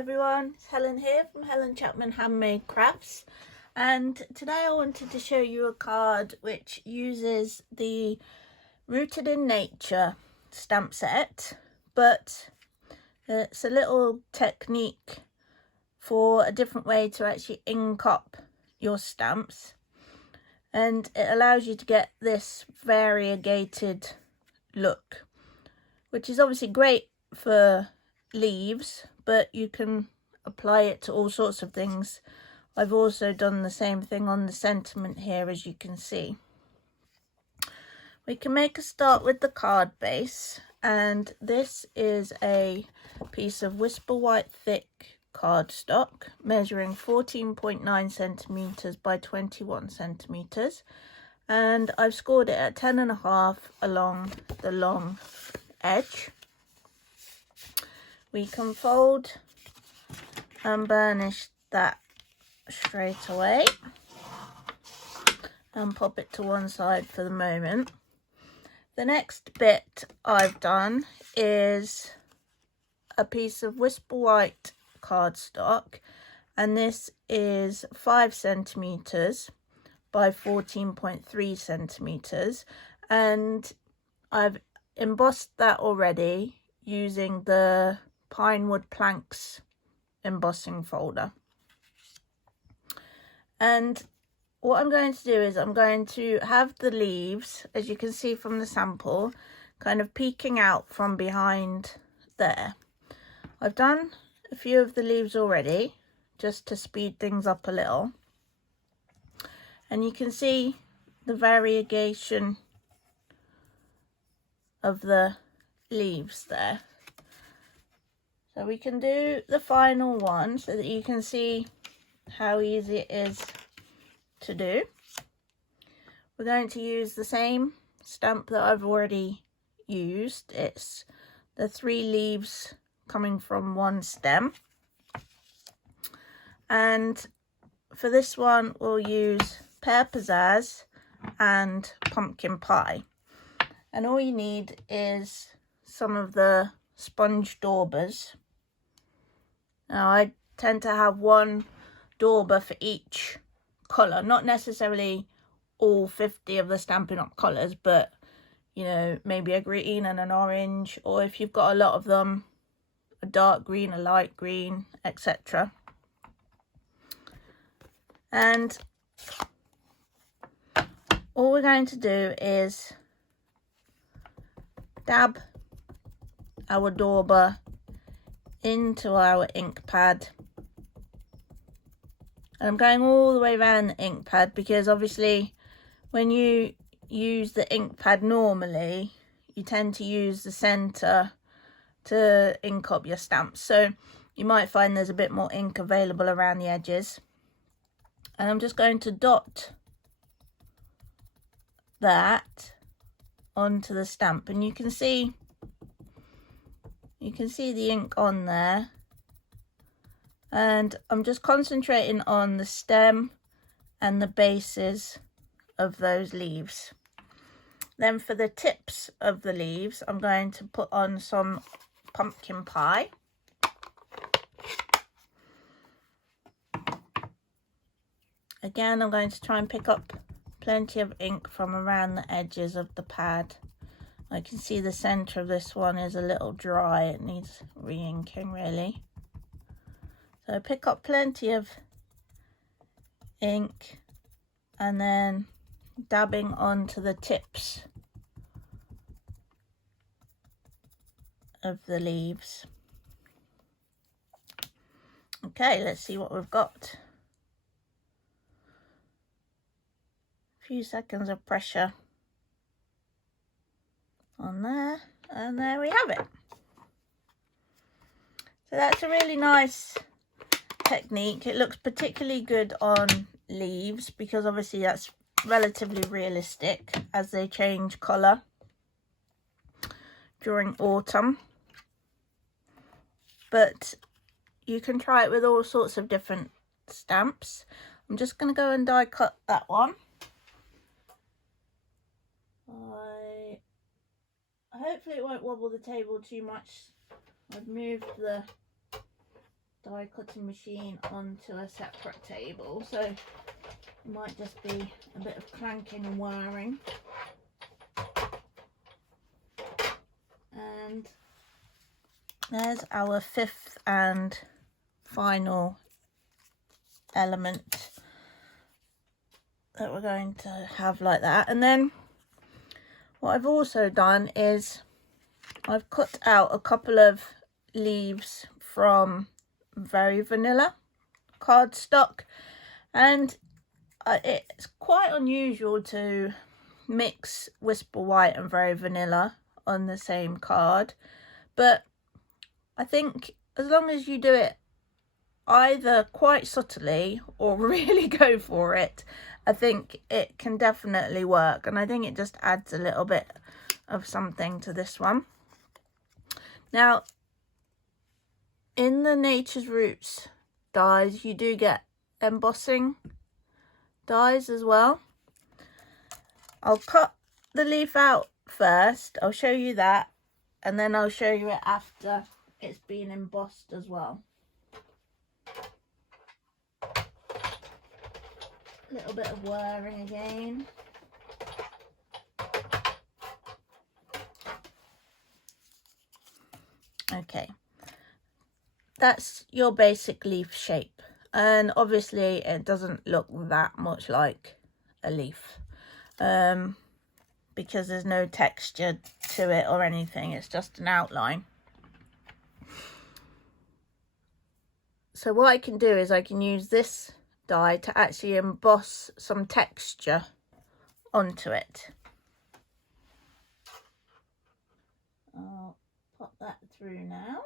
everyone, it's Helen here from Helen Chapman Handmade Crafts, and today I wanted to show you a card which uses the Rooted in Nature stamp set, but it's a little technique for a different way to actually ink up your stamps, and it allows you to get this variegated look, which is obviously great for leaves, but you can apply it to all sorts of things. I've also done the same thing on the sentiment here, as you can see. We can make a start with the card base, and this is a piece of Whisper White thick cardstock measuring 14.9 centimeters by 21 centimeters, and I've scored it at 10.5 along the long edge. We can fold and burnish that straight away and pop it to one side for the moment. The next bit I've done is a piece of Whisper White cardstock, and this is 5 centimeters by 14.3 centimeters, and I've embossed that already using the Pinewood Planks embossing folder. And what I'm going to do is I'm going to have the leaves, as you can see from the sample, kind of peeking out from behind there. I've done a few of the leaves already just to speed things up a little, and you can see the variegation of the leaves there. So we can do the final one so that you can see how easy it is to do. We're going to use the same stamp that I've already used. It's the 3 leaves coming from one stem, and for this one we'll use Pear Pizzazz and Pumpkin Pie, and all you need is some of the Sponge Daubers. Now I tend to have one dauber for each colour, not necessarily all 50 of the Stampin' Up colours, but you know, maybe a green and an orange, or if you've got a lot of them, a dark green, a light green, etc. And all we're going to do is dab our dauber into our ink pad, and I'm going all the way around the ink pad because obviously when you use the ink pad normally you tend to use the center to ink up your stamps, so you might find there's a bit more ink available around the edges. And I'm just going to dot that onto the stamp, and you can see the ink on there, and I'm just concentrating on the stem and the bases of those leaves. Then for the tips of the leaves I'm going to put on some Pumpkin Pie. Again, I'm going to try and pick up plenty of ink from around the edges of the pad. I can see the centre of this one is a little dry, it needs re-inking really. So pick up plenty of ink and then dabbing onto the tips of the leaves. Okay, let's see what we've got. A few seconds of pressure on there, and there we have it. So that's a really nice technique. It looks particularly good on leaves because obviously that's relatively realistic as they change colour during autumn, but you can try it with all sorts of different stamps. I'm just going to go and die cut that one. Hopefully it won't wobble the table too much. I've moved the die cutting machine onto a separate table, so it might just be a bit of clanking and wiring. And there's our fifth and final element that we're going to have like that. And then what I've also done is I've cut out a couple of leaves from Very Vanilla cardstock, and it's quite unusual to mix Whisper White and Very Vanilla on the same card, but I think as long as you do it either quite subtly or really go for it, I think it can definitely work, and I think it just adds a little bit of something to this one. Now, in the Nature's Roots dies, you do get embossing dies as well. I'll cut the leaf out first, I'll show you that, and then I'll show you it after it's been embossed as well. A little bit of whirring again. Okay, that's your basic leaf shape, and obviously it doesn't look that much like a leaf because there's no texture to it or anything, it's just an outline. So what I can do is I can use this die to actually emboss some texture onto it. I'll pop that through now.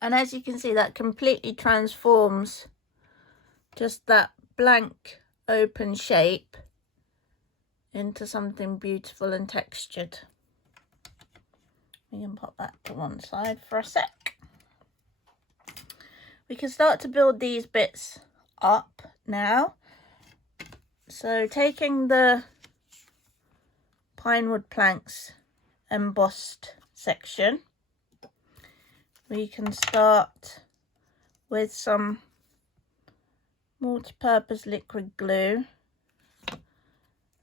And as you can see, that completely transforms just that blank open shape into something beautiful and textured. We can pop that to one side for a sec. We can start to build these bits up now. So taking the pinewood planks embossed section, we can start with some multi-purpose liquid glue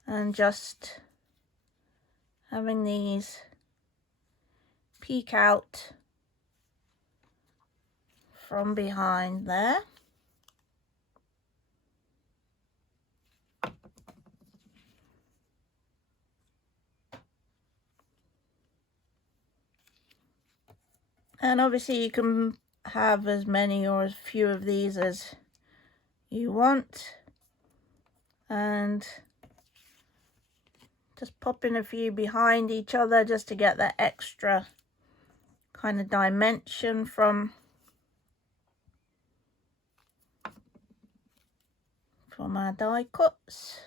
and just having these peek out from behind there. And obviously you can have as many or as few of these as you want, and just pop in a few behind each other just to get that extra kind of dimension from our die cuts.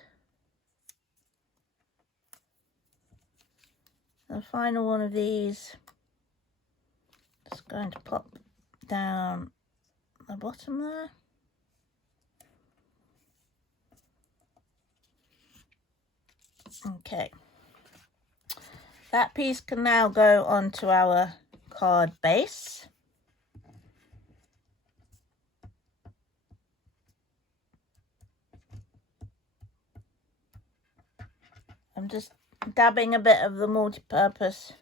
The final one of these, just going to pop down the bottom there. Okay, that piece can now go onto our card base. I'm just dabbing a bit of the multi-purpose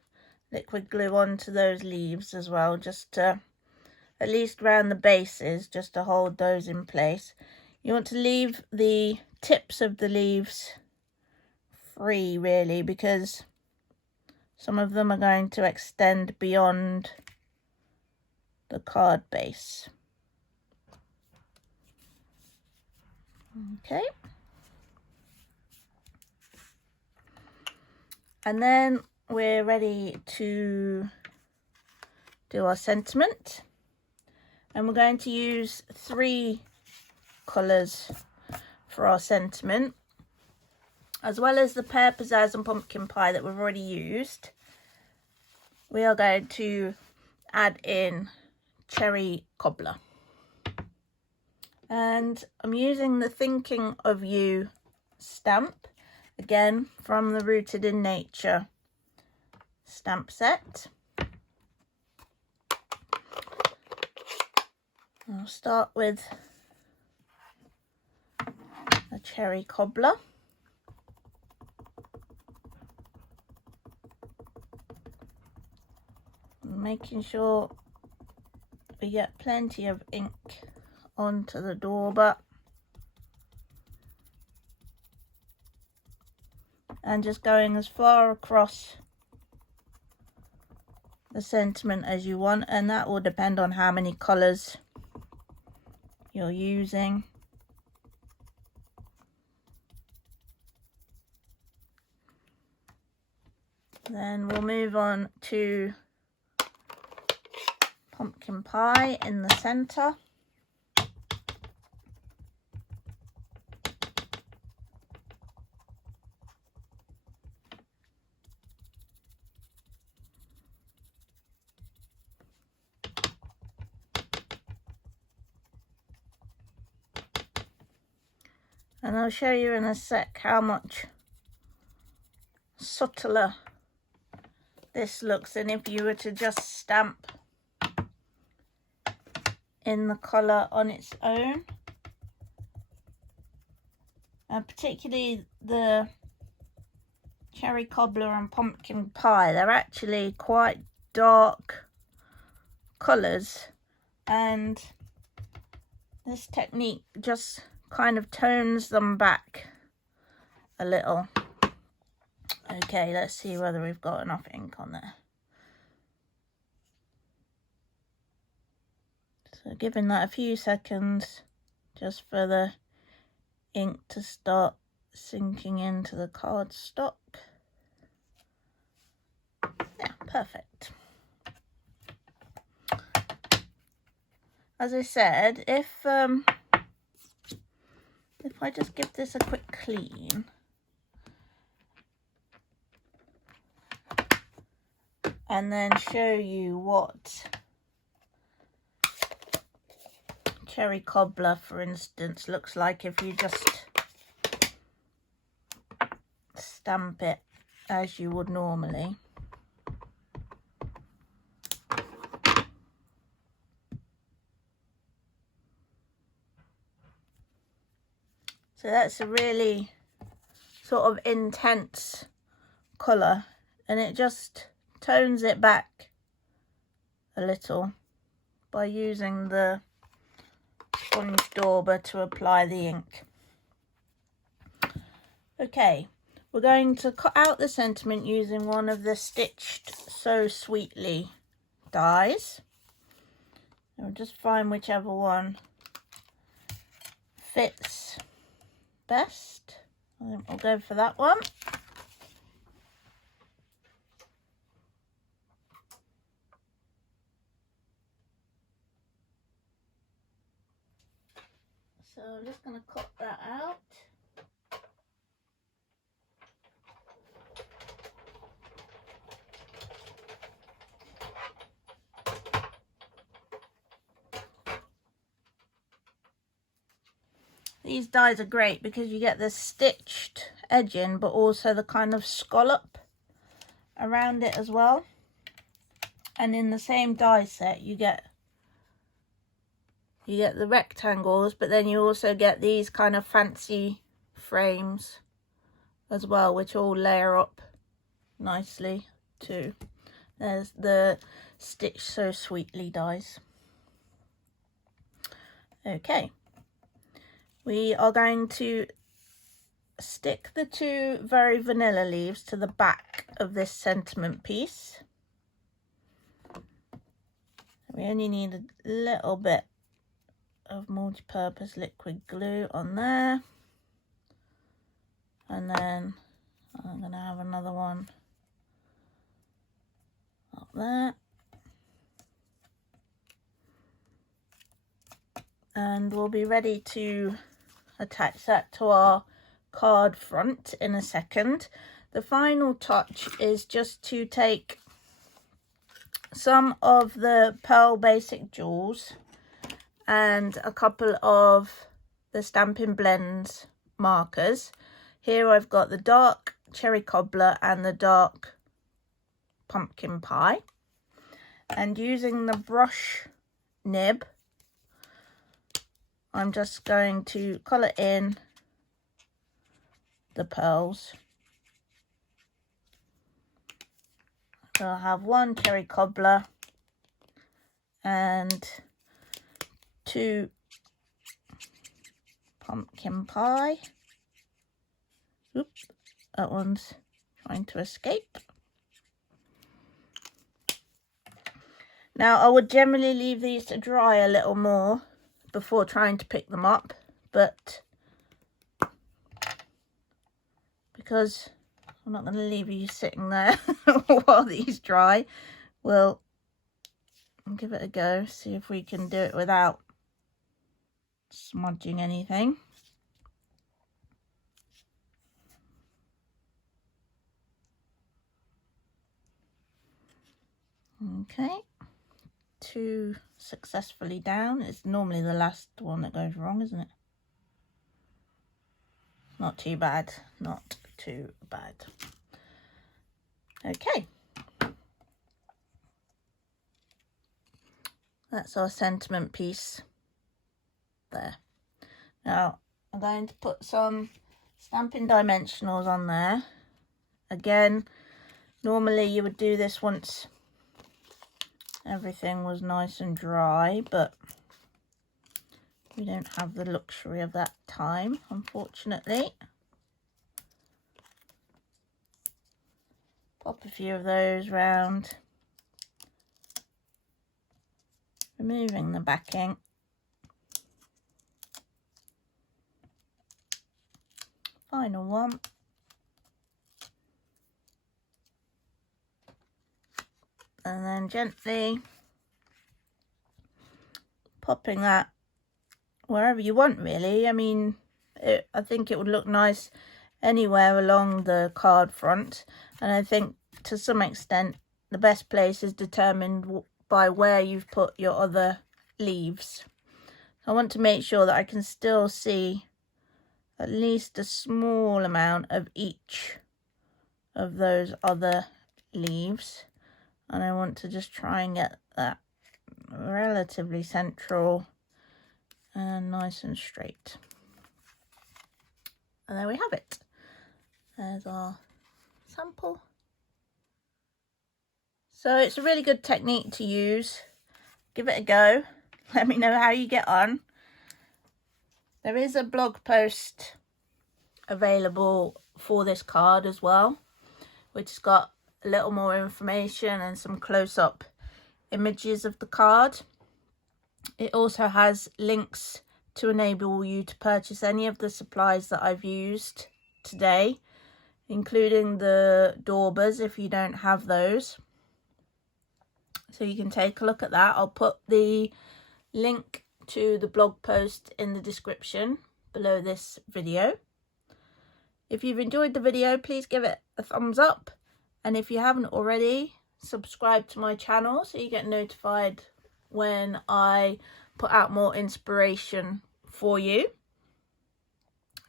liquid glue onto those leaves as well, just to, at least around the bases, just to hold those in place. You want to leave the tips of the leaves free really, because some of them are going to extend beyond the card base. Okay, and then we're ready to do our sentiment, and we're going to use 3 colours for our sentiment, as well as the pear, pizzazz and pumpkin pie that we've already used. We are going to add in cherry cobbler. And I'm using the Thinking of You stamp, again from the Rooted in Nature stamp set. I'll start with a cherry cobbler. Making sure we get plenty of ink onto the dauber, and just going as far across the sentiment as you want, and that will depend on how many colours you're using. Then we'll move on to pumpkin pie in the centre. And I'll show you in a sec how much subtler this looks than if you were to just stamp in the colour on its own. And particularly the cherry cobbler and pumpkin pie, they're actually quite dark colours, and this technique just kind of tones them back a little. Okay, let's see whether we've got enough ink on there. So giving that a few seconds just for the ink to start sinking into the cardstock. Yeah, perfect. As I said, if I just give this a quick clean, and then show you what cherry cobbler, for instance, looks like if you just stamp it as you would normally. So that's a really sort of intense colour, and it just tones it back a little by using the Sponge Dauber to apply the ink. Okay, we're going to cut out the sentiment using one of the Stitched So Sweetly dies. We'll just find whichever one fits best. I think we'll go for that one. So I'm just going to cut that out. These dies are great because you get the stitched edging, but also the kind of scallop around it as well. And in the same die set, you get the rectangles, but then you also get these kind of fancy frames as well, which all layer up nicely too. There's the Stitch So Sweetly dies. Okay. We are going to stick the two Very Vanilla leaves to the back of this sentiment piece. We only need a little bit of multi-purpose liquid glue on there. And then I'm going to have another one up there. And we'll be ready to attach that to our card front in a second. The final touch is just to take some of the Pearl Basic Jewels and a couple of the Stampin' Blends markers. Here I've got the dark cherry cobbler and the dark pumpkin pie, and using the brush nib I'm just going to colour in the pearls. So I'll have one cherry cobbler and 2 pumpkin pie. Oops, that one's trying to escape. Now I would generally leave these to dry a little more before trying to pick them up, but because I'm not going to leave you sitting there while these dry, we'll give it a go, see if we can do it without smudging anything. Okay, 2 successfully down. It's normally the last one that goes wrong, isn't it? Not too bad, not too bad. Okay, that's our sentiment piece there. Now I'm going to put some Stampin' Dimensionals on there. Again, normally you would do this once everything was nice and dry, but we don't have the luxury of that time, unfortunately. Pop a few of those round, removing the backing. Final one. And then gently popping that wherever you want, really. I mean, I think it would look nice anywhere along the card front, and I think to some extent the best place is determined by where you've put your other leaves. I want to make sure that I can still see at least a small amount of each of those other leaves. And I want to just try and get that relatively central and nice and straight. And there we have it. There's our sample. So it's a really good technique to use. Give it a go. Let me know how you get on. There is a blog post available for this card as well, which has got a little more information and some close-up images of the card. It also has links to enable you to purchase any of the supplies that I've used today, including the daubers if you don't have those. So you can take a look at that. I'll put the link to the blog post in the description below this video. If you've enjoyed the video, please give it a thumbs up. And if you haven't already, subscribe to my channel so you get notified when I put out more inspiration for you.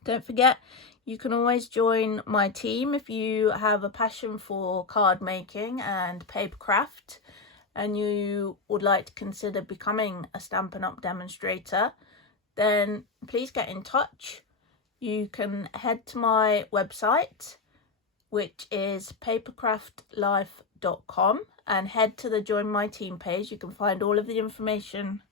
Don't forget, you can always join my team if you have a passion for card making and paper craft and you would like to consider becoming a Stampin' Up demonstrator. Then please get in touch. You can head to my website, which is papercraftlife.com, and head to the Join My Team page. You can find all of the information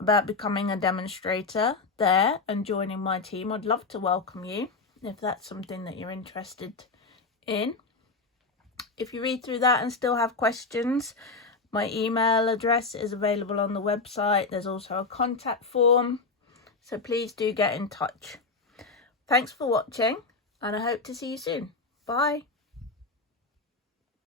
about becoming a demonstrator there and joining my team. I'd love to welcome you if that's something that you're interested in. If you read through that and still have questions, my email address is available on the website. There's also a contact form, so please do get in touch. Thanks for watching, and I hope to see you soon. Bye.